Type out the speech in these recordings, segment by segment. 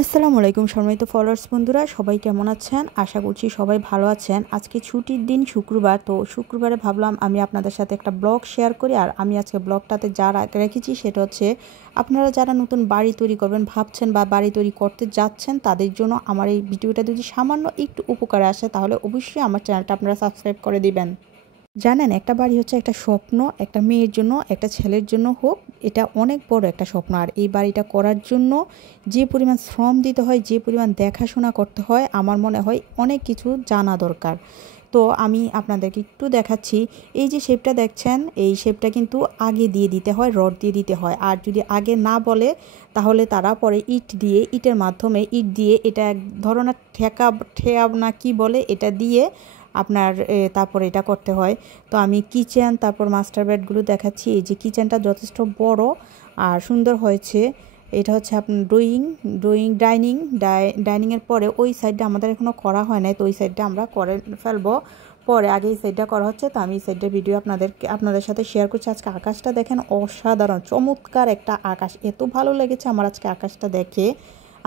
আসসালামু আলাইকুম সম্মানিত ফলোয়ার্স বন্ধুরা, সবাই কেমন আছেন? আশা করছি সবাই ভালো আছেন। আজকে ছুটির দিন শুক্রবার, তো শুক্রবারে ভাবলাম আমি আপনাদের সাথে একটা ব্লগ শেয়ার করি। আর আমি আজকে ব্লগটাতে যা রেখেছি সেটা হচ্ছে, আপনারা যারা নতুন বাড়ি তৈরি করবেন ভাবছেন বা বাড়ি তৈরি করতে যাচ্ছেন, তাদের জন্য আমার এই ভিডিওটা যদি সামান্য একটু উপকারে আসে তাহলে অবশ্যই আমার চ্যানেলটা আপনারা সাবস্ক্রাইব করে দিবেন। জানেন, একটা বাড়ি হচ্ছে একটা স্বপ্ন, একটা মেয়ের জন্য, একটা ছেলের জন্য হোক, এটা অনেক বড় একটা স্বপ্ন। আর এই বাড়িটা করার জন্য যে পরিমাণ শ্রম দিতে হয়, যে পরিমাণ দেখাশোনা করতে হয়, আমার মনে হয় অনেক কিছু জানা দরকার। তো আমি আপনাদেরকে একটু দেখাচ্ছি। এই যে শেপটা দেখছেন, এই শেপটা কিন্তু আগে দিয়ে দিতে হয়, রড দিয়ে দিতে হয়। আর যদি আগে না বলে তাহলে তারা পরে ইটের মাধ্যমে ইট দিয়ে, এটা এক ধরনের ঠেকাব না কি বলে, এটা দিয়ে আপনার তারপরে এটা করতে হয়। তো আমি কিচেন তারপর মাস্টার বেডগুলো দেখাচ্ছি। এই যে কিচেনটা যথেষ্ট বড় আর সুন্দর হয়েছে। এটা হচ্ছে আপনার ডাইনিংয়ের পরে ওই সাইডটা আমাদের এখনও করা হয় নাই, তো ওই সাইডটা আমরা করে ফেলবো পরে। আগে এই সাইডটা করা হচ্ছে, তো আমি এই সাইডের ভিডিও আপনাদের সাথে শেয়ার করছি। আজকে আকাশটা দেখেন, অসাধারণ চমৎকার একটা আকাশ, এত ভালো লেগেছে আমার আজকে আকাশটা দেখে।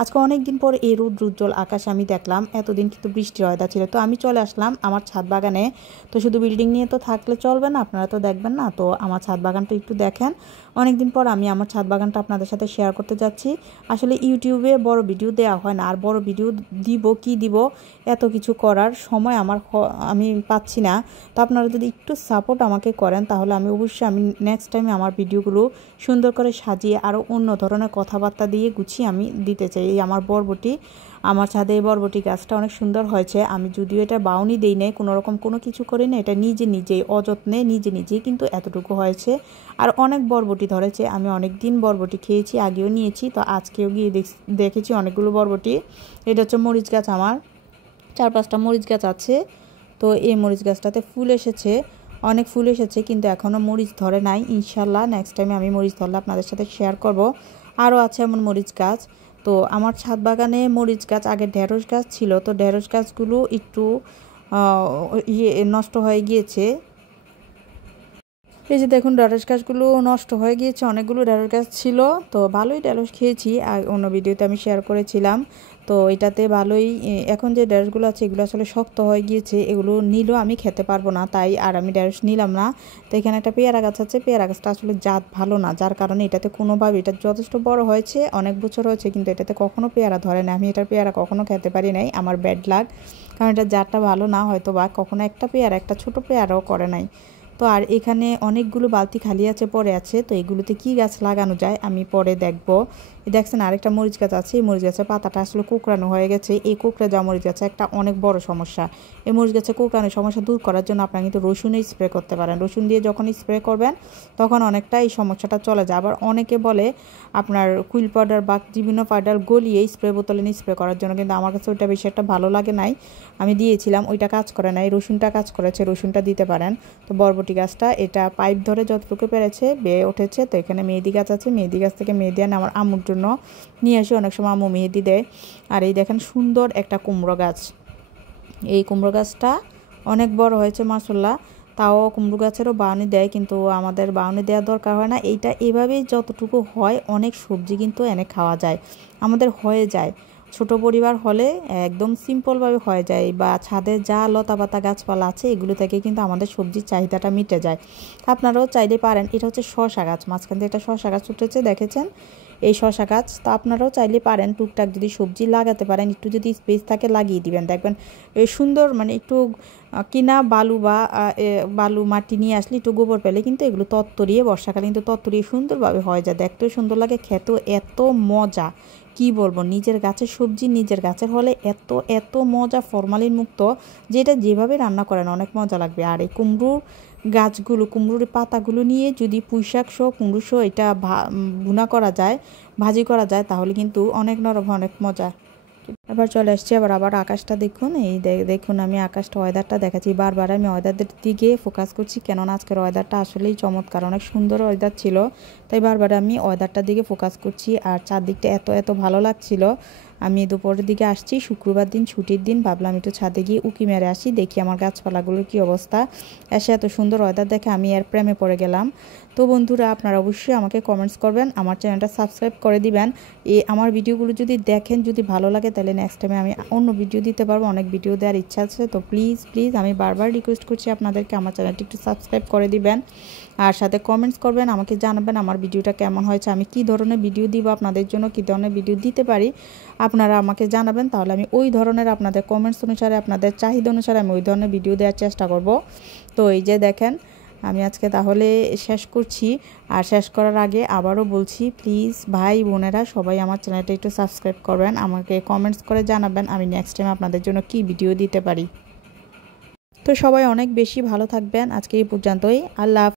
আজকে অনেক দিন পর এই রৌদ্রোজ্জ্বল আকাশ আমি দেখলাম। এতদিন কিন্তু বৃষ্টির ওয়েদার ছিল, তো আমি চলে আসলাম আমার ছাদ বাগানে। তো শুধু বিল্ডিং নিয়ে তো থাকলে চলবে না, আপনারা তো দেখবেন না, তো আমার ছাদ বাগানটা একটু দেখেন। অনেক দিন পর আমি আমার ছাদ বাগানটা আপনাদের সাথে শেয়ার করতে যাচ্ছি। আসলে ইউটিউবে বড় ভিডিও দেওয়া হয় না, আর বড় ভিডিও দিব এত কিছু করার সময় আমি পাচ্ছি না। তো আপনারা যদি একটু সাপোর্ট আমাকে করেন তাহলে আমি অবশ্যই নেক্সট টাইমে আমার ভিডিওগুলো সুন্দর করে সাজিয়ে আরও অন্য ধরনের কথাবার্তা দিয়ে গুছিয়ে আমি দিতে চাই। এই আমার ছাদে এই বরবটি গাছটা অনেক সুন্দর হয়েছে। আমি যদিও এটা বাউনি দিই নাই, কোনোরকম কোনো কিছু করি না, এটা নিজেই অযত্নে নিজেই কিন্তু এতটুকু হয়েছে। আর অনেক বরবটি ধরেছে। আমি অনেক দিন বরবটি খেয়েছি, আগেও নিয়েছি, তো আজকেও গিয়ে দেখেছি অনেকগুলো বরবটি। এটা হচ্ছে মরিচ গাছ, আমার 4-5টা মরিচ গাছ আছে। তো এই মরিচ গাছটাতে অনেক ফুল এসেছে, কিন্তু এখনও মরিচ ধরে নাই। ইনশাল্লাহ নেক্সট টাইমে আমি মরিচ ধরলে আপনাদের সাথে শেয়ার করব। আরও আছে এমন মরিচ গাছ। তো আমার ছাদ বাগানে মরিচ গাছ, আগে ঢেঁড়স গাছ ছিল, তো ঢেঁড়স গাছগুলো একটু নষ্ট হয়ে গিয়েছে। এই যে দেখুন, ঢেঁড়স গাছগুলো নষ্ট হয়ে গিয়েছে, অনেকগুলো ঢেঁড়স গাছ ছিল, তো ভালোই ঢেঁড়স খেয়েছি। আর অন্য ভিডিওতে আমি শেয়ার করেছিলাম, তো এটাতে ভালোই। এখন যে ঢেঁড়সগুলো আছে এগুলো আসলে শক্ত হয়ে গিয়েছে, এগুলো নিলেও আমি খেতে পারবো না, তাই আর আমি ঢেঁড়স নিলাম না। তো এখানে একটা পেয়ারা গাছ আছে, পেয়ারা গাছটা আসলে জাত ভালো না, যার কারণে এটাতে কোনোভাবে, এটা যথেষ্ট বড় হয়েছে, অনেক বছর হয়েছে, কিন্তু এটাতে কখনো পেয়ারা ধরে না। আমি এটার পেয়ারা কখনো খেতে পারি নাই, আমার ব্যাড লাগ, কারণ এটা জাতটা ভালো না, হয়তো বা কখনো একটা ছোটো পেয়ারাও করে নাই। তো আর এখানে অনেকগুলো বালতি খালি আছে, পড়ে আছে, তো এগুলোতে কি গাছ লাগানো যায় আমি পরে দেখব। দেখছেন আরেকটা মরিচ গাছ আছে, এই মরিচ গাছের পাতাটা আসলে কোঁকড়ানো হয়ে গেছে। এই কোঁকড়ে যাওয়া মরিচ গাছে একটা অনেক বড় সমস্যা। এই মরিচ গাছে কোঁকড়ানোর সমস্যা দূর করার জন্য আপনারা কিন্তু রসুনের স্প্রে করতে পারেন। রসুন দিয়ে যখন স্প্রে করবেন তখন অনেকটা এই সমস্যাটা চলে যায়। আবার অনেকে বলে আপনার কুইল পাউডার বা বিভিন্ন পাউডার গলিয়ে স্প্রে বোতলে নিয়ে স্প্রে করার জন্য, কিন্তু আমার কাছে ওইটা বেশি একটা ভালো লাগে নাই। আমি দিয়েছিলাম, ওইটা কাজ করে নাই, রসুনটা কাজ করেছে, রসুনটা দিতে পারেন। তো বরবটি গাছটা এটা পাইপ ধরে যতটুকু পেরেছে বেয়ে উঠেছে। তো এখানে মেহেদি গাছ আছে, মেহেদি গাছ থেকে মেহেদি আনে আমার আম্মুর জন্য নিয়ে আসি, অনেক সময় আম্মু মেহেদি দেয়। আর এই দেখেন সুন্দর একটা কুমড়ো গাছ, এই কুমড়ো গাছটা অনেক বড় হয়েছে মাশাআল্লাহ। তাও কুমড়ো গাছেরও বাউনি দেয়, কিন্তু আমাদের বাউনি দেওয়ার দরকার হয় না। এইটা এভাবেই যতটুকু হয়, অনেক সবজি কিন্তু এনে খাওয়া যায়, আমাদের হয়ে যায়। ছোট পরিবার হলে একদম সিম্পলভাবে হয়ে যায়, বা ছাদে যা লতা পাতা গাছপালা আছে এগুলো থেকে কিন্তু আমাদের সবজির চাহিদাটা মিটে যায়। আপনারাও চাইলে পারেন। এটা হচ্ছে শসা গাছ, মাঝখান থেকে একটা শসা গাছ উঠেছে দেখেছেন, এই শসা গাছ। তো আপনারাও চাইলে পারেন টুকটাক যদি সবজি লাগাতে পারেন, একটু যদি স্পেস থাকে লাগিয়ে দিবেন, দেখবেন এই সুন্দর, মানে একটু কিনা বালু মাটি নিয়ে আসলে একটু গোবর পেলে কিন্তু এগুলো তত্তরিয়ে, বর্ষাকালে কিন্তু তত্তরিয়ে সুন্দরভাবে হয়ে যায়, দেখতেও সুন্দর লাগে, খেতেও এত মজা কি বলবো। নিজের গাছের সবজি নিজের গাছের হলে এত এত মজা, ফরমালিন মুক্ত, যেটা যেভাবে রান্না করেন অনেক মজা লাগবে। আর এই কুমড়োর পাতাগুলো নিয়ে যদি পুঁইশাক সহ কুমড়ো সহ এটা ভুনা করা যায়, ভাজি করা যায়, তাহলে কিন্তু অনেক নরম, অনেক মজা। এবার চলে আসছি আবার আকাশটা দেখুন। এই দেখুন, আমি আকাশটা ওয়েদারটা দেখাচ্ছি, বারবার আমি ওয়েদারের দিকে ফোকাস করছি, কেননা আজকের ওয়েদারটা আসলেই চমৎকার, অনেক সুন্দর ওয়েদার ছিল, তাই বারবার আমি ওয়েদারটার দিকে ফোকাস করছি। আর চারদিকটা এত এত ভালো লাগছিল। আমি দুপুরের দিকে আসছি, শুক্রবার দিন ছুটির দিন, ভাবলাম একটু ছাদে গিয়ে উঁকি মেরে আসি, দেখি আমার গাছপালাগুলোর কী অবস্থা। এসে এত সুন্দর ওয়েদার দেখে আমি এর প্রেমে পড়ে গেলাম। তো তো বন্ধুরা আপনারা অবশ্যই আমাকে কমেন্টস করবেন, আমার চ্যানেলটা সাবস্ক্রাইব করে দিবেন। আমার ভিডিওগুলো যদি দেখেন, যদি ভালো লাগে তাহলে নেক্সট টাইমে আমি অন্য ভিডিও দিতে পারবো। অনেক ভিডিও দেওয়ার ইচ্ছা আছে। তো প্লিজ আমি বারবার রিকোয়েস্ট করছি আপনাদেরকে আমার চ্যানেলটি একটু সাবস্ক্রাইব করে দিবেন আর সাথে কমেন্টস করবেন, আমাকে জানাবেন আমার ভিডিওটা কেমন হয়েছে, আমি কী ধরনের ভিডিও দিব আপনাদের জন্য, কী ধরনের ভিডিও দিতে পারি আপনারা আমাকে জানাবেন। তাহলে আমি ওই ধরনের আপনাদের কমেন্টস অনুসারে, আপনাদের চাহিদা অনুসারে আমি ওই ধরনের ভিডিও দেওয়ার চেষ্টা করব। তো এই যে দেখেন আমি আজকে তাহলে শেষ করছি। আর শেষ করার আগে আবারও বলছি, প্লিজ ভাই বোনেরা সবাই আমার চ্যানেলটা একটু সাবস্ক্রাইব করবেন, আমাকে কমেন্টস করে জানাবেন আমি নেক্সট টাইম আপনাদের জন্য কী ভিডিও দিতে পারি। তো সবাই অনেক বেশি ভালো থাকবেন। আজকে এই পর্যন্তই। আল্লাহ।